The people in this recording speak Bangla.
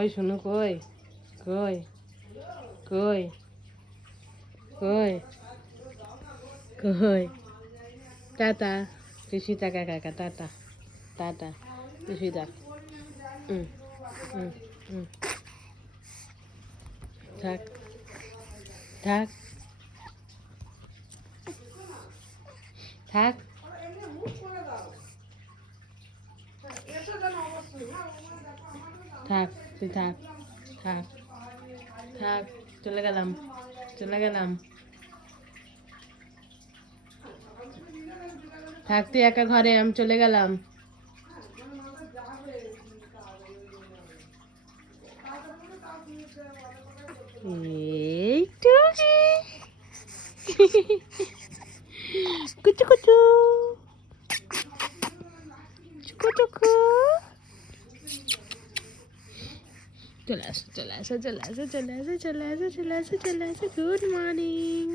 কই শোনো কই কই কই কই কই টাটা তুই তাকা কাকা টাটা টাটা তুই থাক হুম হুম হুম থাক থাক থাক থাক তুই থাক থাক থাক চলে গেলাম চলে গেলাম থাক তুই একা ঘরে আমি চলে গেলাম এই টুজি কুচু কুচু চুকু চুকু চলে আসো চলে আসো চলে আসো চলে আসো চলে আসো চলে আসো চলে আসো গুড মর্নিং